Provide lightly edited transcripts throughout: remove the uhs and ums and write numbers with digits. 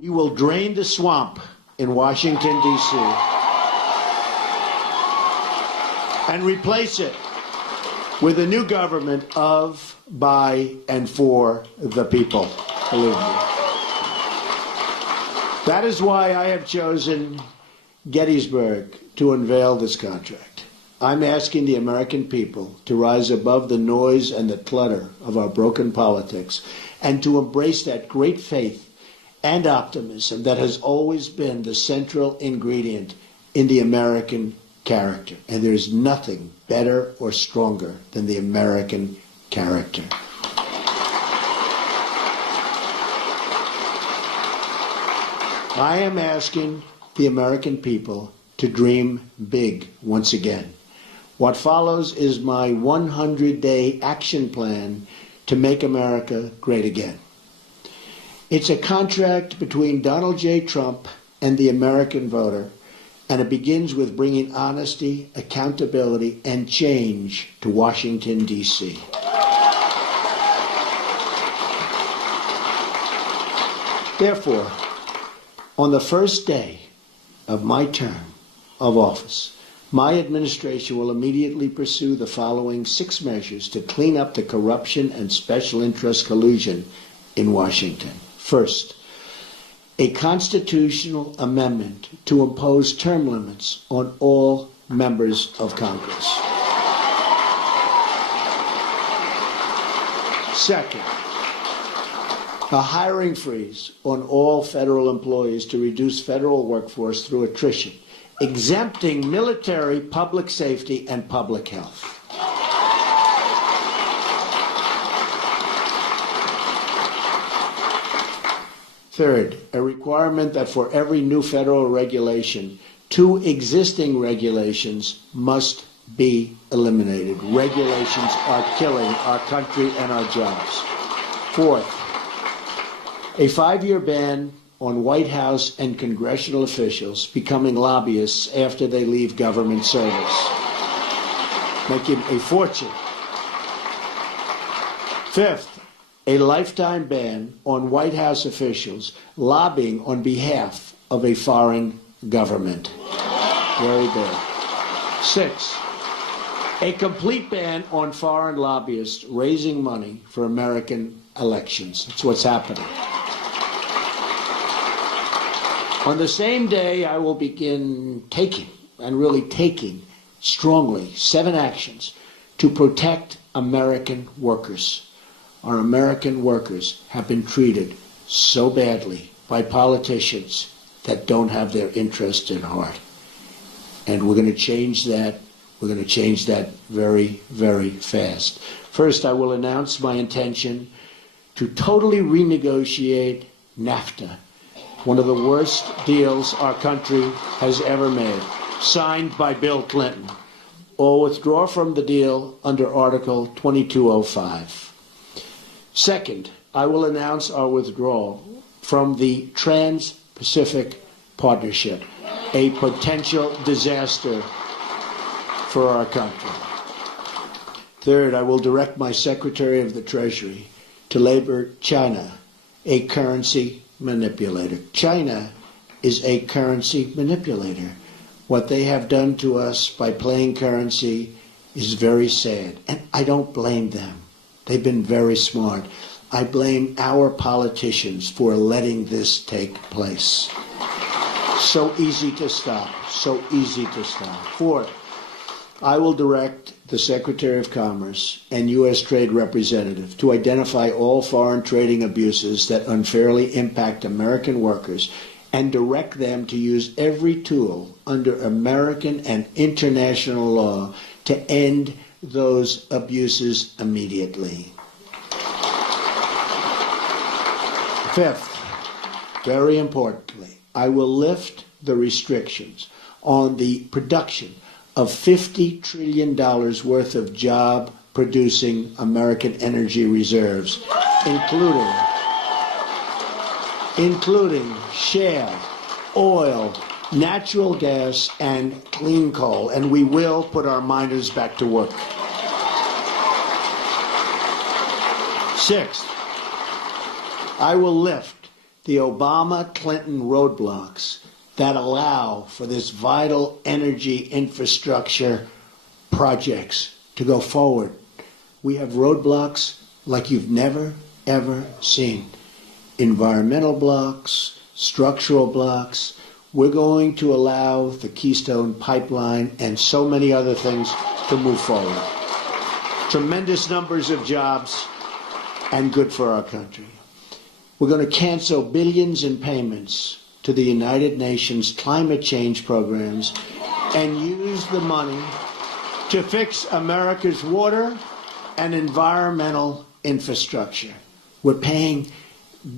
We will drain the swamp in Washington, D.C. and replace it with a new government of, by, and for the people. Believe me. That is why I have chosen Gettysburg to unveil this contract. I'm asking the American people to rise above the noise and the clutter of our broken politics and to embrace that great faith and optimism that has always been the central ingredient in the American character. And there's nothing better or stronger than the American character. I am asking the American people to dream big once again. What follows is my 100-day action plan to make America great again. It's a contract between Donald J. Trump and the American voter, and it begins with bringing honesty, accountability, and change to Washington, D.C. Therefore, on the first day of my term of office, my administration will immediately pursue the following 6 measures to clean up the corruption and special interest collusion in Washington. First, a constitutional amendment to impose term limits on all members of Congress. Second, a hiring freeze on all federal employees to reduce federal workforce through attrition, exempting military, public safety, and public health. Third, a requirement that for every new federal regulation, 2 existing regulations must be eliminated. Regulations are killing our country and our jobs. Fourth, a 5-year ban on White House and congressional officials becoming lobbyists after they leave government service, making a fortune. Fifth, a lifetime ban on White House officials lobbying on behalf of a foreign government. Very bad. 6, a complete ban on foreign lobbyists raising money for American elections. That's what's happening. On the same day, I will begin taking strongly 7 actions to protect American workers. Our American workers have been treated so badly by politicians that don't have their interest in heart. And we're going to change that. We're going to change that very, very fast. First, I will announce my intention to totally renegotiate NAFTA, one of the worst deals our country has ever made, signed by Bill Clinton, or withdraw from the deal under Article 2205. Second, I will announce our withdrawal from the Trans-Pacific Partnership, a potential disaster for our country. Third, I will direct my Secretary of the Treasury to label China a currency manipulator. China is a currency manipulator. What they have done to us by playing currency is very sad, and I don't blame them. They've been very smart. I blame our politicians for letting this take place. So easy to stop. So easy to stop. Fourth, I will direct the Secretary of Commerce and U.S. Trade Representative to identify all foreign trading abuses that unfairly impact American workers and direct them to use every tool under American and international law to end those abuses immediately. Fifth, very importantly, I will lift the restrictions on the production of $50 trillion worth of job-producing American energy reserves, including shale, oil, natural gas, and clean coal, and we will put our miners back to work. Sixth, I will lift the Obama-Clinton roadblocks that allow for this vital energy infrastructure projects to go forward. We have roadblocks like you've never, ever seen. Environmental blocks, structural blocks. We're going to allow the Keystone Pipeline and so many other things to move forward. Tremendous numbers of jobs and good for our country. We're going to cancel billions in payments to the United Nations climate change programs and use the money to fix America's water and environmental infrastructure. We're paying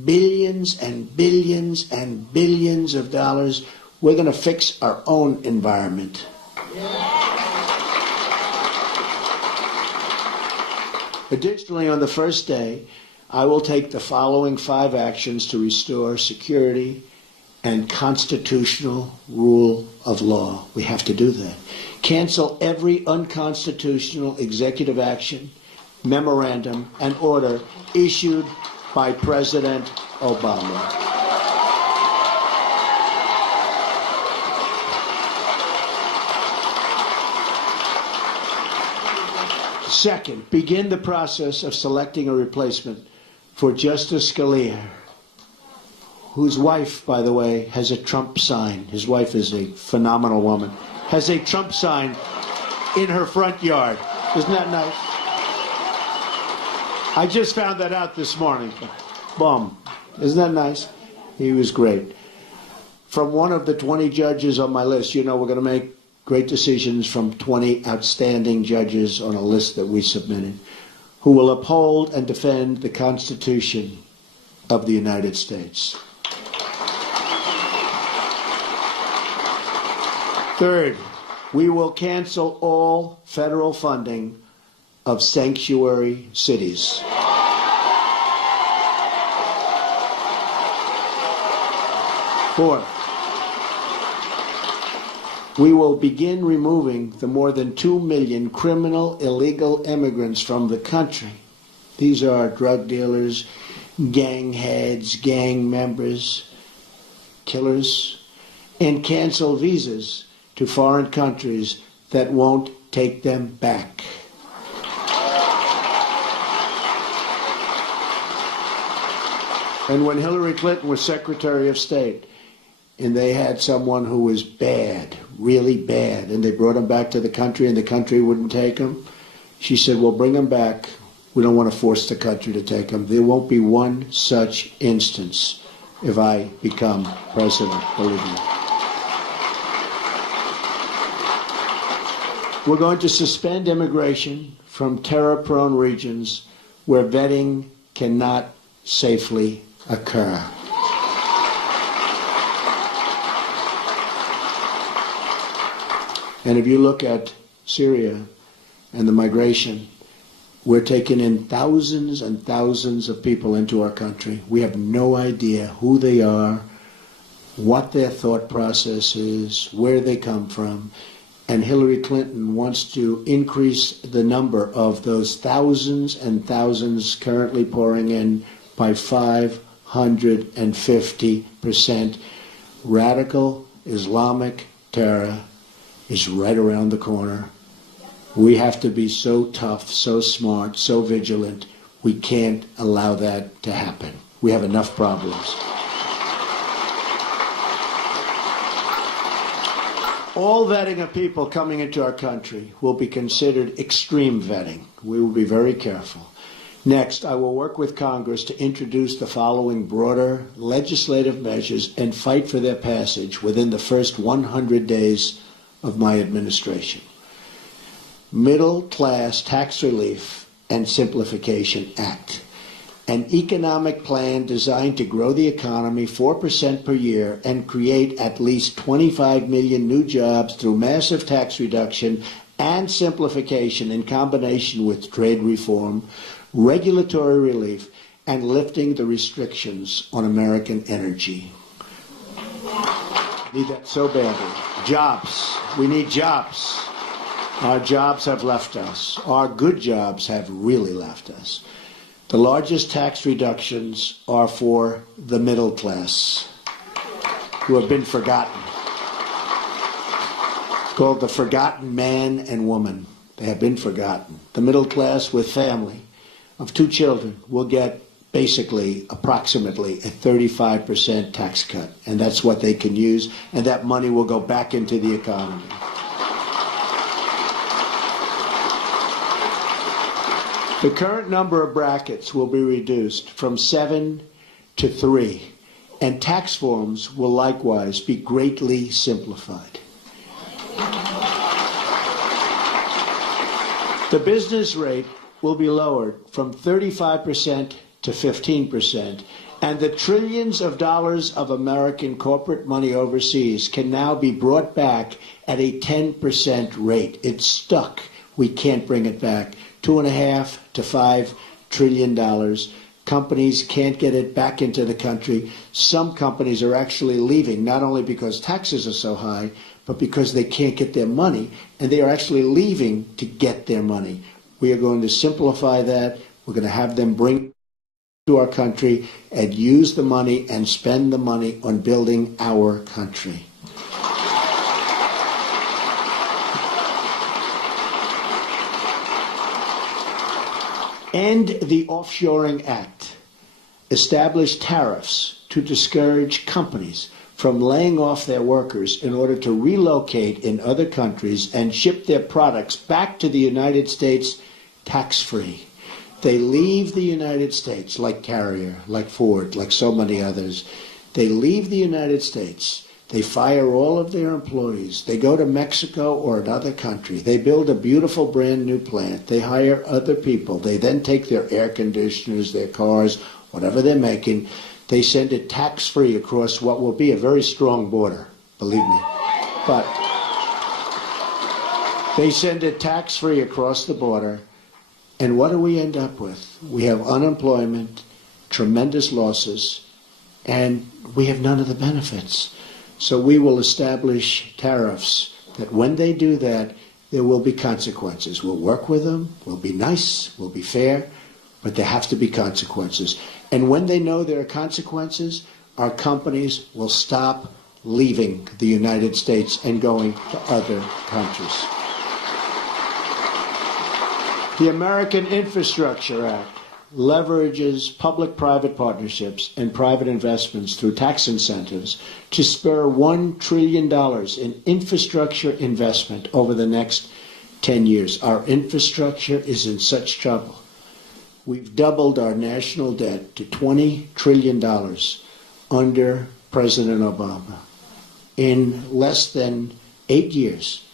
billions and billions and billions of dollars. We're going to fix our own environment. Additionally, on the first day, I will take the following 5 actions to restore security and constitutional rule of law. We have to do that. Cancel every unconstitutional executive action, memorandum, and order issued by President Obama. Second, begin the process of selecting a replacement for Justice Scalia, whose wife, by the way, has a Trump sign. His wife is a phenomenal woman. Has a Trump sign in her front yard. Isn't that nice? I just found that out this morning. Boom. Isn't that nice? He was great. From one of the 20 judges on my list, you know we're going to make great decisions from 20 outstanding judges on a list that we submitted, who will uphold and defend the Constitution of the United States. Third, we will cancel all federal funding of sanctuary cities. Fourth, we will begin removing the more than 2 million criminal illegal immigrants from the country. These are drug dealers, gang heads, gang members, killers, and cancel visas to foreign countries that won't take them back. And when Hillary Clinton was Secretary of State, and they had someone who was bad, really bad, and they brought him back to the country and the country wouldn't take him, she said, well, bring him back. We don't want to force the country to take him. There won't be one such instance if I become president, believe me. We're going to suspend immigration from terror-prone regions where vetting cannot safely occur. And if you look at Syria and the migration, we're taking in thousands and thousands of people into our country. We have no idea who they are, what their thought process is, where they come from. And Hillary Clinton wants to increase the number of those thousands and thousands currently pouring in by 550%. Radical Islamic terror is right around the corner. We have to be so tough, so smart, so vigilant. We can't allow that to happen. We have enough problems. All vetting of people coming into our country will be considered extreme vetting. We will be very careful. Next, I will work with Congress to introduce the following broader legislative measures and fight for their passage within the first 100 days of my administration. Middle Class Tax Relief and Simplification Act. An economic plan designed to grow the economy 4% per year and create at least 25 million new jobs through massive tax reduction and simplification in combination with trade reform, regulatory relief, and lifting the restrictions on American energy. Need that so badly. Jobs. We need jobs. Our jobs have left us. Our good jobs have really left us. The largest tax reductions are for the middle class, who have been forgotten. It's called the forgotten man and woman. They have been forgotten. The middle class with family of 2 children will get basically approximately a 35% tax cut, and that's what they can use, and that money will go back into the economy. The current number of brackets will be reduced from 7 to 3, and tax forms will likewise be greatly simplified. The business rate will be lowered from 35% to 15%, and the trillions of dollars of American corporate money overseas can now be brought back at a 10% rate. It's stuck. We can't bring it back. $2.5 to $5 trillion. Companies can't get it back into the country. Some companies are actually leaving, not only because taxes are so high, but because they can't get their money, and they are actually leaving to get their money. We are going to simplify that. We're going to have them bring to our country and use the money and spend the money on building our country. End the Offshoring Act. Establish tariffs to discourage companies from laying off their workers in order to relocate in other countries and ship their products back to the United States tax-free. They leave the United States, like Carrier, like Ford, like so many others. They leave the United States. They fire all of their employees. They go to Mexico or another country. They build a beautiful brand new plant. They hire other people. They then take their air conditioners, their cars, whatever they're making. They send it tax-free across what will be a very strong border, believe me. But they send it tax-free across the border. And what do we end up with? We have unemployment, tremendous losses, and we have none of the benefits. So we will establish tariffs that when they do that, there will be consequences. We'll work with them, we'll be nice, we'll be fair, but there have to be consequences. And when they know there are consequences, our companies will stop leaving the United States and going to other countries. The American Infrastructure Act leverages public-private partnerships and private investments through tax incentives to spur $1 trillion in infrastructure investment over the next 10 years. Our infrastructure is in such trouble. We've doubled our national debt to $20 trillion under President Obama. In less than 8 years,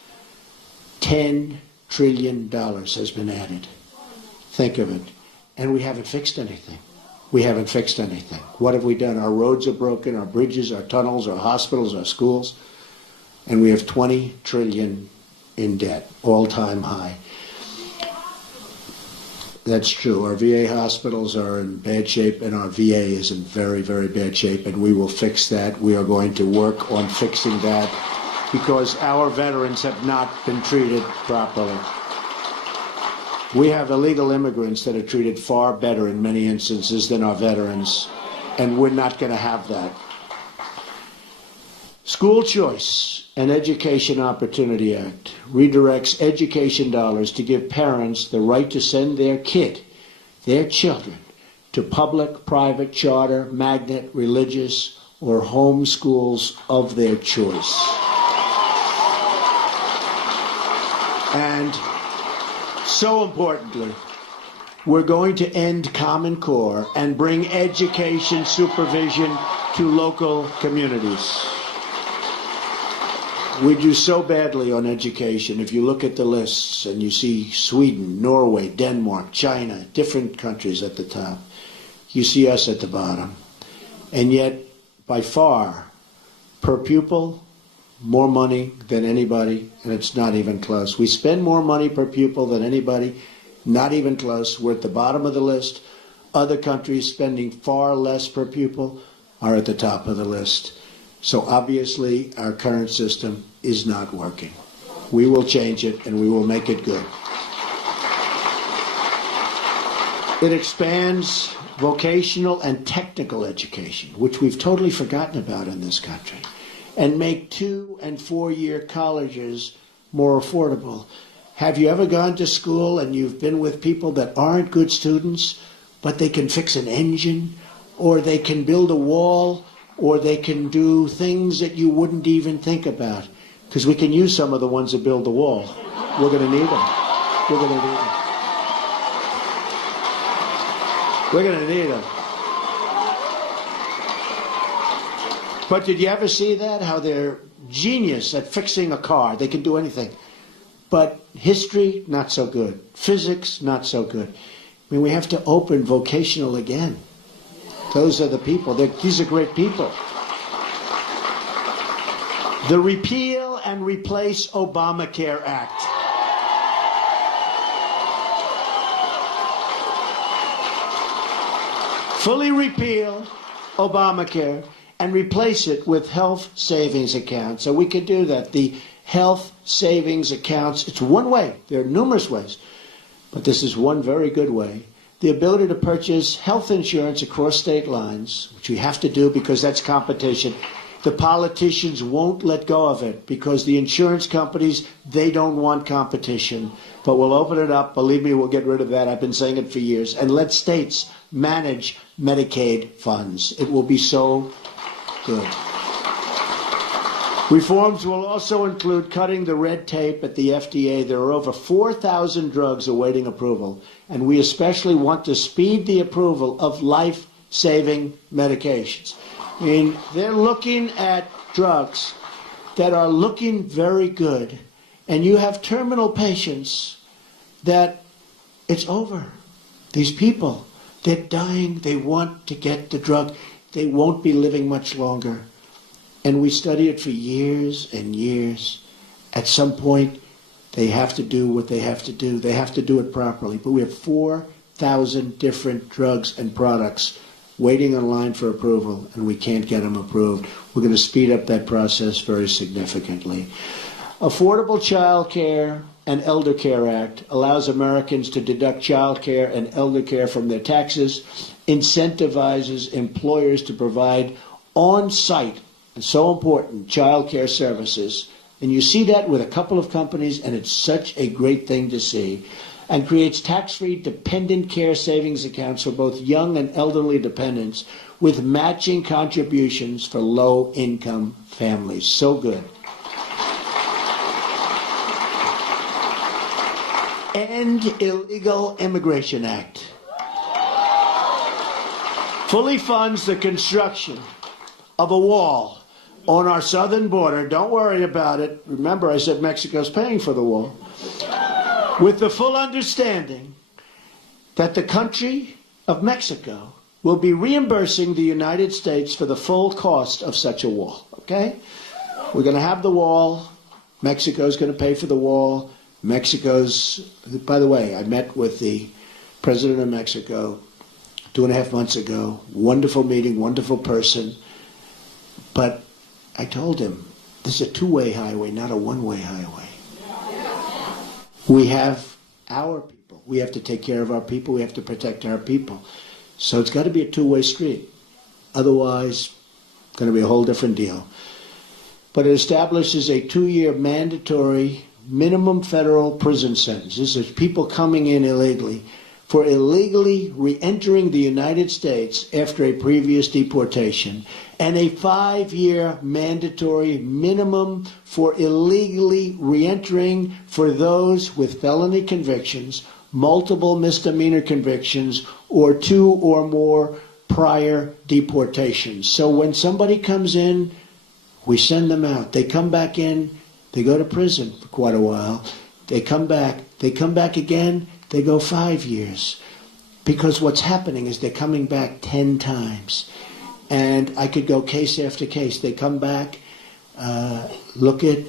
$10 trillion has been added. Think of it. And we haven't fixed anything. We haven't fixed anything. What have we done? Our roads are broken, our bridges, our tunnels, our hospitals, our schools, and we have $20 trillion in debt, all-time high. That's true. Our VA hospitals are in bad shape, and our VA is in very, very bad shape, and we will fix that. We are going to work on fixing that because our veterans have not been treated properly. We have illegal immigrants that are treated far better in many instances than our veterans, and we're not going to have that. School Choice and Education Opportunity Act redirects education dollars to give parents the right to send their kid, their children, to public, private, charter, magnet, religious, or home schools of their choice. And so importantly, we're going to end Common Core and bring education supervision to local communities. We do so badly on education. If you look at the lists and you see Sweden, Norway, Denmark, China, different countries at the top, you see us at the bottom. And yet, by far, per pupil, more money than anybody, and it's not even close. We spend more money per pupil than anybody, not even close. We're at the bottom of the list. Other countries spending far less per pupil are at the top of the list. So obviously, our current system is not working. We will change it, and we will make it good. It expands vocational and technical education, which we've totally forgotten about in this country, and make 2- and 4-year colleges more affordable. Have you ever gone to school and you've been with people that aren't good students, but they can fix an engine, or they can build a wall, or they can do things that you wouldn't even think about? Because we can use some of the ones that build the wall. We're going to need them. We're going to need them. We're going to need them. But did you ever see that? How they're genius at fixing a car. They can do anything. But history, not so good. Physics, not so good. I mean, we have to open vocational again. Those are the people. These are great people. The Repeal and Replace Obamacare Act. Fully repeal Obamacare and replace it with health savings accounts. So we could do that. The health savings accounts, it's one way. There are numerous ways. But this is one very good way. The ability to purchase health insurance across state lines, which we have to do because that's competition. The politicians won't let go of it because the insurance companies, they don't want competition. But we'll open it up. Believe me, we'll get rid of that. I've been saying it for years. And let states manage Medicaid funds. It will be so good. Reforms will also include cutting the red tape at the FDA. There are over 4,000 drugs awaiting approval, and we especially want to speed the approval of life-saving medications. I mean, they're looking at drugs that are looking very good, and you have terminal patients that it's over. These people, they're dying. They want to get the drug. They won't be living much longer. And we study it for years and years. At some point, they have to do what they have to do. They have to do it properly. But we have 4,000 different drugs and products waiting in line for approval, and we can't get them approved. We're going to speed up that process very significantly. Affordable Child Care and Elder Care Act allows Americans to deduct child care and elder care from their taxes, incentivizes employers to provide on-site, and so important, child care services. And you see that with a couple of companies, and it's such a great thing to see. And creates tax-free dependent care savings accounts for both young and elderly dependents with matching contributions for low-income families. So good. End Illegal Immigration Act. Fully funds the construction of a wall on our southern border. Don't worry about it. Remember, I said Mexico's paying for the wall. With the full understanding that the country of Mexico will be reimbursing the United States for the full cost of such a wall, okay? We're going to have the wall. Mexico's going to pay for the wall. Mexico's, by the way, I met with the president of Mexico 2.5 months ago. Wonderful meeting, wonderful person. But I told him, this is a two-way highway, not a one-way highway. We have our people. We have to take care of our people. We have to protect our people. So it's got to be a two-way street. Otherwise, it's going to be a whole different deal. But it establishes a 2-year mandatory minimum federal prison sentence. This is people coming in illegally for illegally re-entering the United States after a previous deportation, and a 5-year mandatory minimum for illegally re-entering for those with felony convictions, multiple misdemeanor convictions, or 2 or more prior deportations. So when somebody comes in, we send them out. They come back in, they go to prison for quite a while. They come back again, they go 5 years. Because what's happening is they're coming back 10 times. And I could go case after case. They come back, look at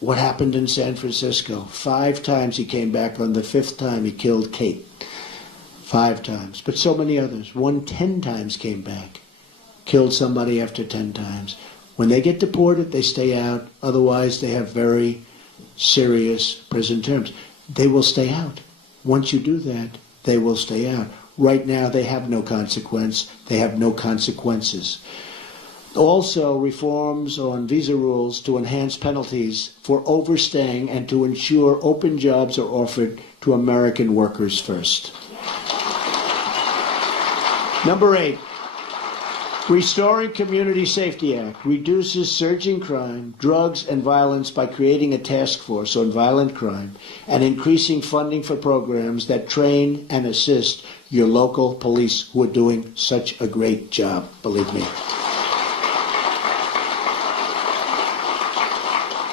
what happened in San Francisco. 5 times he came back. On the 5th time he killed Kate. 5 times. But so many others. 10 times came back. Killed somebody after 10 times. When they get deported, they stay out. Otherwise, they have very serious prison terms. They will stay out. Once you do that, they will stay out. Right now, they have no consequence. They have no consequences. Also, reforms on visa rules to enhance penalties for overstaying and to ensure open jobs are offered to American workers first. Number 8, Restoring Community Safety Act reduces surging crime, drugs, and violence by creating a task force on violent crime and increasing funding for programs that train and assist your local police who are doing such a great job, believe me.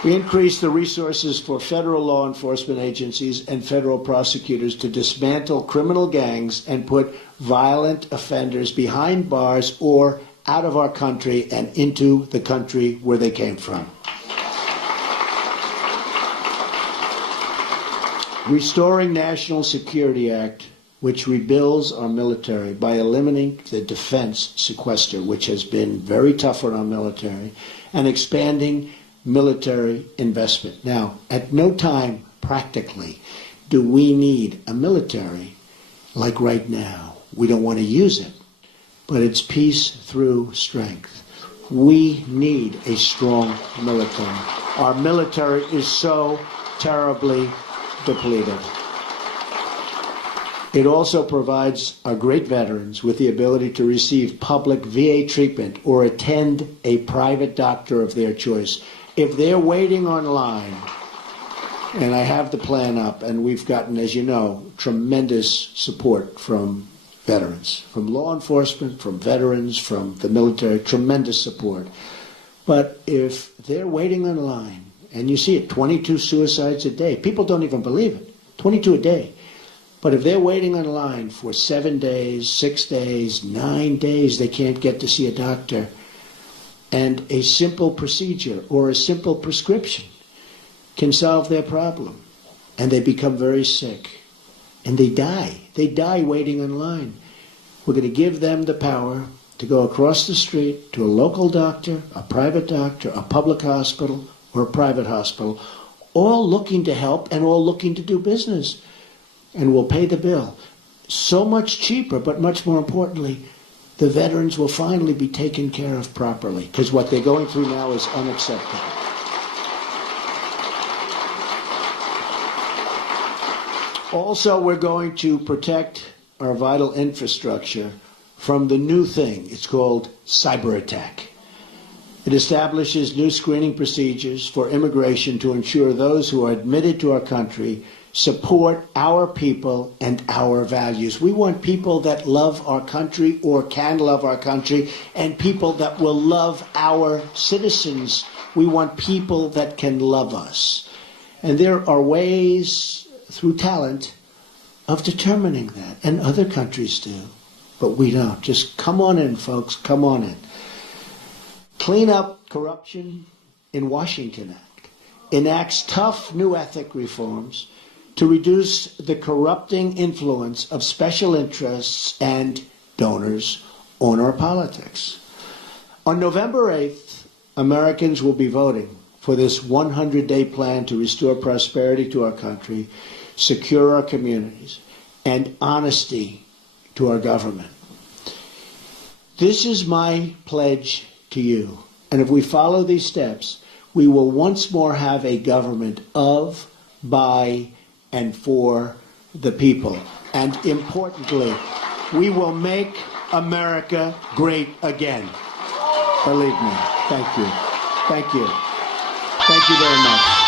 We increased the resources for federal law enforcement agencies and federal prosecutors to dismantle criminal gangs and put violent offenders behind bars or out of our country and into the country where they came from. Restoring National Security Act, which rebuilds our military by eliminating the defense sequester, which has been very tough on our military, and expanding military investment. Now, at no time, practically, do we need a military like right now. We don't want to use it, but it's peace through strength. We need a strong military. Our military is so terribly depleted. It also provides our great veterans with the ability to receive public VA treatment or attend a private doctor of their choice. If they're waiting online, and I have the plan up, and we've gotten, as you know, tremendous support from veterans, from law enforcement, from veterans, from the military, tremendous support. But if they're waiting online, and you see it, 22 suicides a day, people don't even believe it, 22 a day. But if they're waiting online for 7 days, 6 days, 9 days, they can't get to see a doctor, and a simple procedure or a simple prescription can solve their problem. And they become very sick. And they die. They die waiting in line. We're going to give them the power to go across the street to a local doctor, a private doctor, a public hospital, or a private hospital, all looking to help and all looking to do business. And we'll pay the bill. So much cheaper, but much more importantly, the veterans will finally be taken care of properly, because what they're going through now is unacceptable. Also, we're going to protect our vital infrastructure from the new thing. It's called cyber attack. It establishes new screening procedures for immigration to ensure those who are admitted to our country support our people and our values. We want people that love our country or can love our country, and people that will love our citizens. We want people that can love us. And there are ways through talent of determining that, and other countries do, but we don't. Just come on in, folks, come on in. Clean up corruption in Washington Act enacts tough new ethic reforms to reduce the corrupting influence of special interests and donors on our politics. On November 8th, Americans will be voting for this 100-day plan to restore prosperity to our country, secure our communities, and honesty to our government. This is my pledge to you. And if we follow these steps, we will once more have a government of, by, and for the people. And importantly, we will make America great again. Believe me. Thank you. Thank you. Thank you very much.